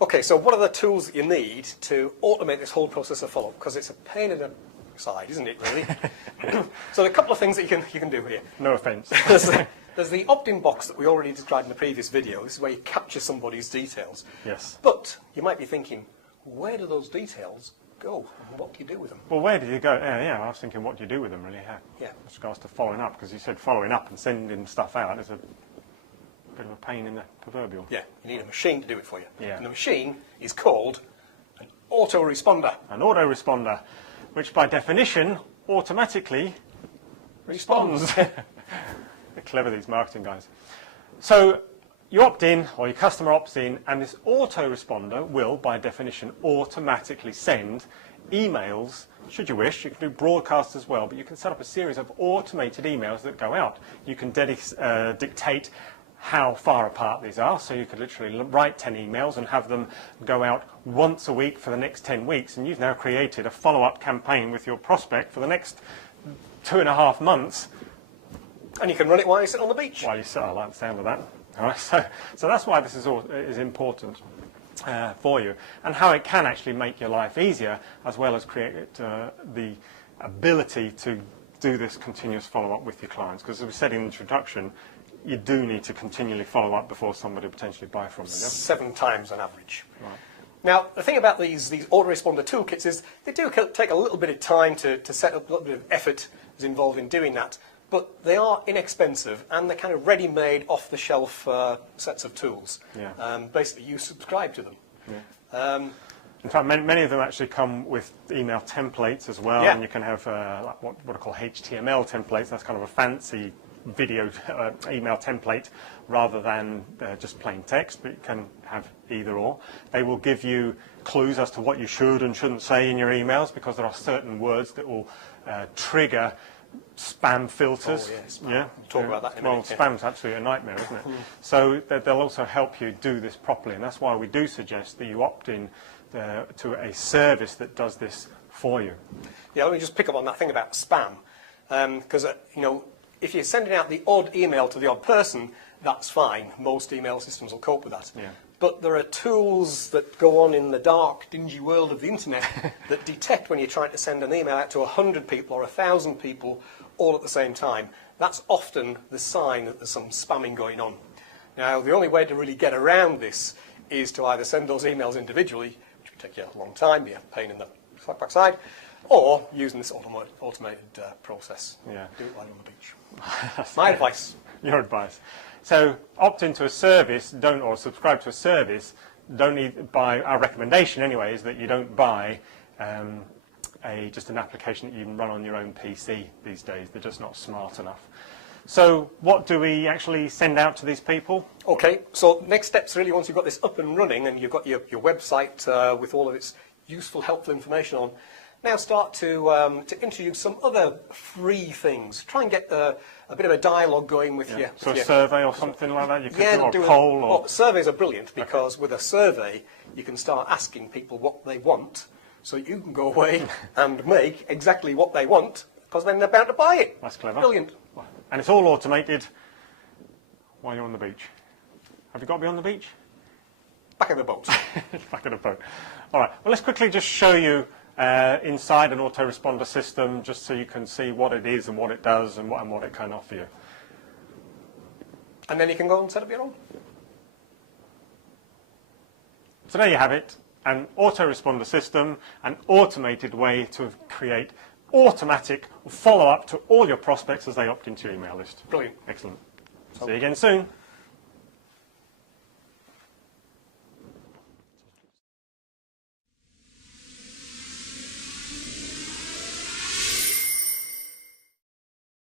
Okay, so what are the tools that you need to automate this whole process of follow-up? Because it's a pain in the side, isn't it, really? So a couple of things that you can do here. No offence. There's the opt-in box that we already described in the previous video. This is where you capture somebody's details. Yes. But you might be thinking, where do those details go? What do you do with them? Well, where do you go? Yeah, I was thinking, what do you do with them, really? Yeah. With regards to following up, because you said following up and sending stuff out is a bit of a pain in the proverbial. Yeah, you need a machine to do it for you. Yeah. And the machine is called an autoresponder. An autoresponder, which by definition automatically responds. They're clever, these marketing guys. So you opt in, or your customer opts in, and this autoresponder will, by definition, automatically send emails, should you wish. You can do broadcasts as well, but you can set up a series of automated emails that go out. You can dictate how far apart these are, so you could literally write 10 emails and have them go out once a week for the next 10 weeks, and you've now created a follow-up campaign with your prospect for the next 2.5 months. And you can run it while you sit on the beach. While you sit, I like the sound of that. All right, so that's why this is important for you, and how it can actually make your life easier, as well as create the ability to do this continuous follow-up with your clients. Because as we said in the introduction, you do need to continually follow up before somebody potentially buy from you. Yeah? 7 times on average. Right. Now, the thing about these autoresponder toolkits is they do take a little bit of time to set up, a little bit of effort is involved in doing that, but they are inexpensive and they're kind of ready-made, off-the-shelf sets of tools. Yeah. Basically, you subscribe to them. Yeah. In fact, many of them actually come with email templates as well, yeah. and you can have like what I call HTML templates. That's kind of a fancy video email template rather than just plain text, but you can have either or. They will give you clues as to what you should and shouldn't say in your emails, because there are certain words that will trigger spam filters. Oh, yeah, spam. Yeah. We'll talk about that in a minute. Well, spam's absolutely a nightmare, isn't it? So they'll also help you do this properly, and that's why we do suggest that you opt in to a service that does this for you. Yeah, let me just pick up on that thing about spam, because you know, if you're sending out the odd email to the odd person, that's fine. Most email systems will cope with that. Yeah. But there are tools that go on in the dark, dingy world of the internet that detect when you're trying to send an email out to 100 people or 1,000 people all at the same time. That's often the sign that there's some spamming going on. Now, the only way to really get around this is to either send those emails individually, which would take you a long time, be a pain in the backside, or using this automated process. Yeah. Do it while you're on the beach. My advice. Your advice. So opt into a service, or subscribe to a service. Don't need buy. Our recommendation, anyway, is that you don't buy just an application that you can run on your own PC these days. They're just not smart enough. So what do we actually send out to these people? Okay, so next steps really, once you've got this up and running and you've got your website with all of its useful, helpful information on, now start to introduce some other free things. Try and get a bit of a dialogue going with you. So a survey or something like that? You could do a poll? Well, surveys are brilliant, because with a survey you can start asking people what they want, so you can go away and make exactly what they want, because then they're bound to buy it. That's clever. Brilliant. And it's all automated while you're on the beach. Have you got to be on the beach? Back in the boat. Back in the boat. All right. Well, let's quickly just show you inside an autoresponder system, just so you can see what it is and what it does and what it can offer you. And then you can go and set up your own. So there you have it, an autoresponder system, an automated way to create automatic follow-up to all your prospects as they opt into your email list. Brilliant. Excellent. See you again soon.